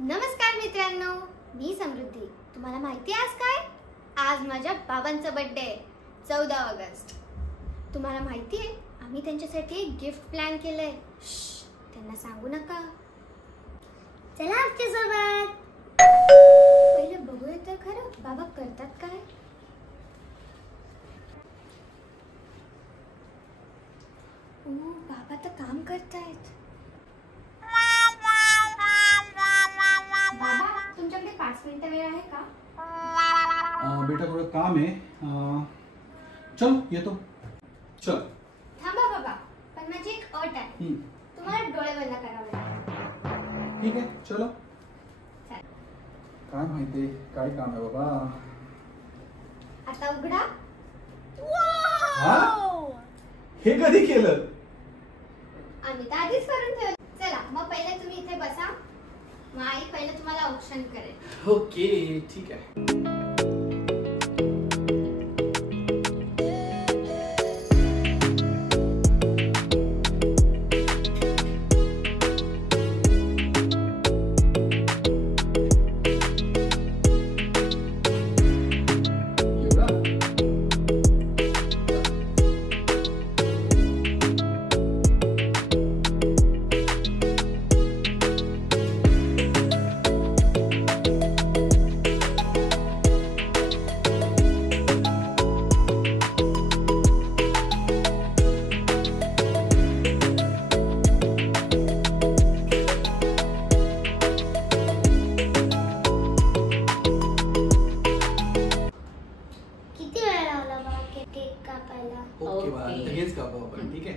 नमस्कार मित्रांनो, मी समृद्धी. तुम्हाला माहिती आहे आज काय? आज माझ्या बाबांचा बर्थडे आहे, 14 ऑगस्ट. तुम्हाला माहिती आहे आम्ही त्यांच्यासाठी एक गिफ्ट प्लॅन केलंय. त्यांना सांगू नका. चला आमच्यासोबत. पहिले बघूया तर खरं बाबा करतात काय. बाबा तर काम करतायत. बाबा तुमच्याकडे 5 मिनिटं वेळ आहे का? बेटा थोडं काम आहे. चल येतो. चल थांबा बाबा, पण माझी एक अट आहे. तुम्हाला डोळे बंद करावे लागतील. ठीक आहे, चलो. काय माहिती काय काम आहे बाबा. आता उघडा. हे कधी केलं? आम्ही तर आधीच करून ठेवलं. चला मग पहिले तुम्ही इथे बसा. मग आई पहिले तुम्हाला औक्षण करेल. ओके ठीक आहे. ओके बाळा, लगेच कापू आपण. ठीक आहे.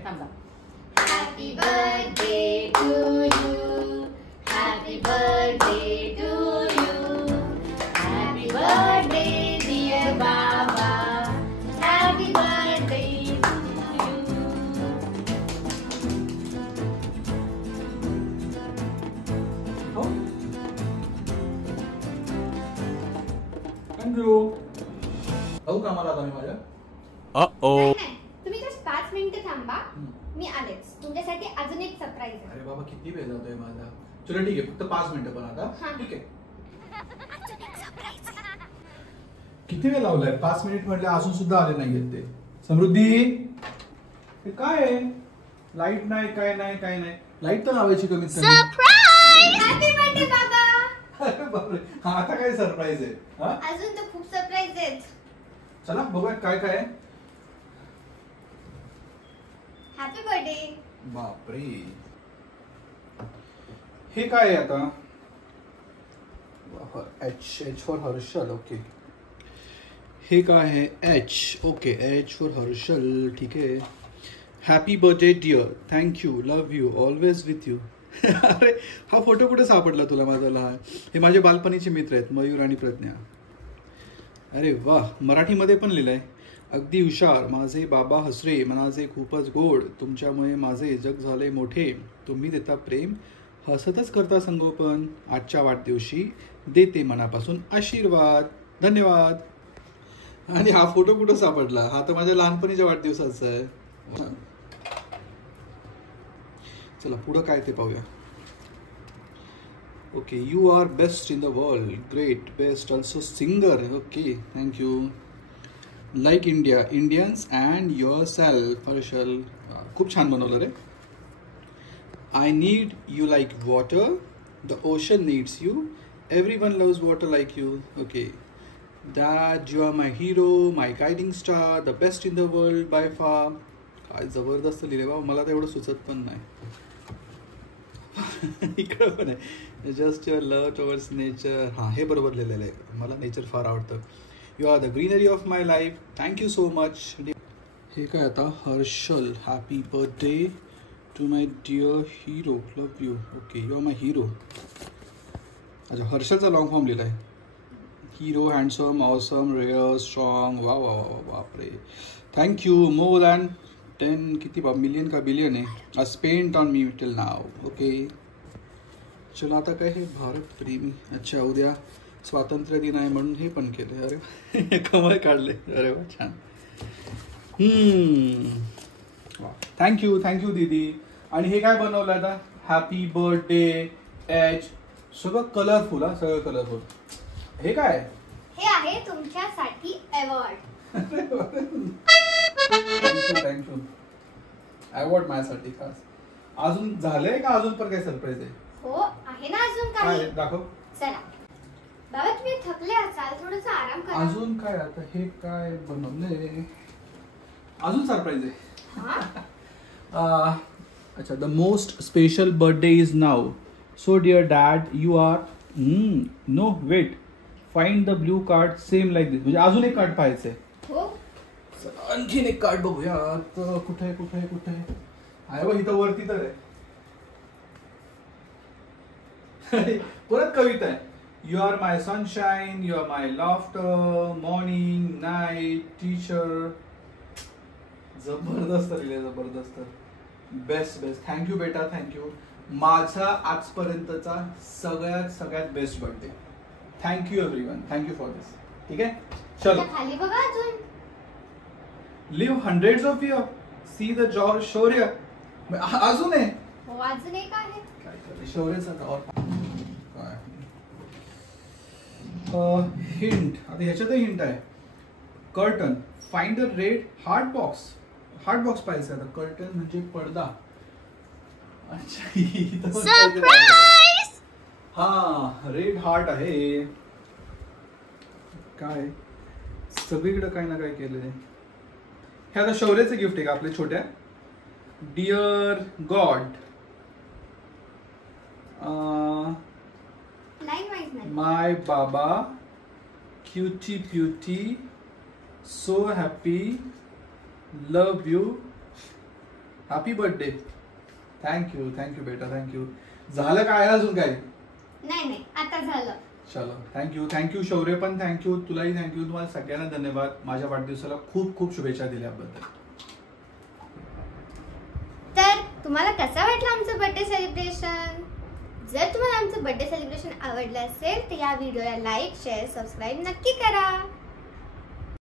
Happy birthday to you. Happy birthday to you. Happy birthday dear Baba. Happy birthday to हो थँक्यू. जाऊ कामाला आता मी माझ्या. तुम्ही जस्ट 5 मिनिटं थांबा. मी आलेच. तुमच्यासाठी अजून एक सरप्राईज आहे. अरे बाबा किती वेळ जातोय माझा. चलो ठीक आहे, फक्त 5 मिनिटं पण आता. ठीक आहे. किती वेळ लावलाय? 5 मिनिट म्हटलं अजून सुद्धा आले नाहीयेत ते. समृद्धी हे काय आहे? लाईट नाही, काय नाही, काय नाही. लाईट तर लावायची कमीत कमी. सरप्राईज. हॅपी बर्थडे बाबा. अरे बापरे, हा आता काय सरप्राईज आहे? हा अजून तर खूप सरप्राईज आहेत. चला बघूया काय काय आहे. Happy birthday. बापरे, हे काय आहे आता? H for Harshal. ओके, हे काय आहे? H. Okay, H for Harshal. ठीक आहे. Happy birthday dear, thank you, love you, always with you. अरे हा फोटो कुठे सापडला तुला माझा लहान? हे माझे बालपणीचे मित्र आहेत, मयूर आणि प्रज्ञा. अरे वा, मराठीमध्ये पण लिहिलंय. अगदी हुशार माझे बाबा हसरे, मनाचे खूपच गोड, तुमच्यामुळे माझे जग झाले मोठे, तुम्ही देता प्रेम, हसतच करता संगोपन, आजच्या वाढदिवशी देते मनापासून आशीर्वाद, धन्यवाद. आणि हा फोटो कुठं सापडला? हा तर माझ्या लहानपणीच्या वाढदिवसाचा आहे. चला पुढं काय ते पाहूया. Okay, you are best in the world, great, best, also singer. Okay, thank you. Like India, Indians and yourself. Harshal खूप छान बनवलं रे. I need you like water, the ocean needs you, everyone loves water like you. Okay, that you are my hero, my guiding star, the best in the world by far. काय जबरदस्त लिहिले बाबा, मला तेवढं सुचत पण नाही. इकडं पण आहे, just your love towards nature. हां, हे बरोबर लिहिलेलं आहे. मला नेचर फार आवडतं. You are the greenery of my life, thank you so much. हे काय आता? Harshal, happy birthday to my dear hero, love you. Okay, you are my hero. अच्छा, हर्षलचा लॉंग फॉर्म लिहिला आहे. Hero, handsome, awesome, rare, strong. वा वा वा, बापरे, थँक्यू. मोर दॅन 10 किती बा मिलियन का बिलियन आहे spent on me till now. Okay, चला आता काय हे भारत प्रेमी. अच्छा, उद्या स्वातंत्र्य दिन आहे म्हणून हे पण केलं. अरे कमाल काढले. अरे वा, छान. थँक्यू दीदी. आणि हे काय बनवलं आता? हॅपी बर्थडे एच सगळं कलरफुल हा, सगळं कलरफुल. हे काय? हे आहे तुमच्यासाठी अवॉर्ड. थँक्यू. अवॉर्ड माझ्यासाठी खास. अजून झालंय का अजून पण काय सरप्राईज आहे? हो आहे ना अजून काय काही. आहे? दाखव. चला बाबा तुम्ही थकले असाल थोडंसं आराम करा. अजून काय आता हे काय बनवलंय? अजून सरप्राईज आहे. हा? अच्छा, the most special birthday is now. So dear dad you are no wait find the blue card same like this. म्हणजे अजून एक कार्ड पाहायचंय. हो चला, आणखीन एक कार्ड बघूया. कुठे आहे बघ, इथं वरती तर आहे. परत कविता आहे. You are my sunshine, you are my laughter, morning night teacher. जबरदस्त लिहिले, जबरदस्त. बेस्ट. थँक्यू बेटा, थँक्यू. माझा आजपर्यंतचा सगळ्यात best birthday. Thank you everyone, thank you for this. ठीक आहे, चलो. त्याच्या खाली बघा अजून. Live hundreds of year, see the Shaurya. अजून आहे. हो अजून एक आहे. काय शौर्यचा काय हिंट. आता ह्याच्यातही हिंट आहे. Curtain, find the red heart box. Heart box पाहिजे आता. कर्टन म्हणजे पडदा. अच्छा, इथं पण सरप्राईज. हा, रेड हार्ट आहे. काय सगळीकडे काही ना काही केलेलं आहे. हे आता शौर्याचं गिफ्ट आहे का आपल्या छोट्या. डिअर गॉड, लाईन वाईज नाही. माय बाबा क्यूटी प्यूटी so happy love you happy birthday. Thank you बेटा, थँक्यू. झालं काय अजून काय? नाही आता झालं. चलो, थँक्यू शौर्य पण थँक्यू. तुलाही थँक्यू. तुम्हाला सगळ्यांना धन्यवाद माझ्या वाढदिवसाला खूप शुभेच्छा दिल्याबद्दल. तर तुम्हाला कसा वाटला आमचं बर्थडे सेलिब्रेशन? जर तुम्हाला आमचं बर्थडे सेलिब्रेशन आवडलं असेल तर या व्हिडिओला लाईक शेअर सबस्क्राईब नक्की करा.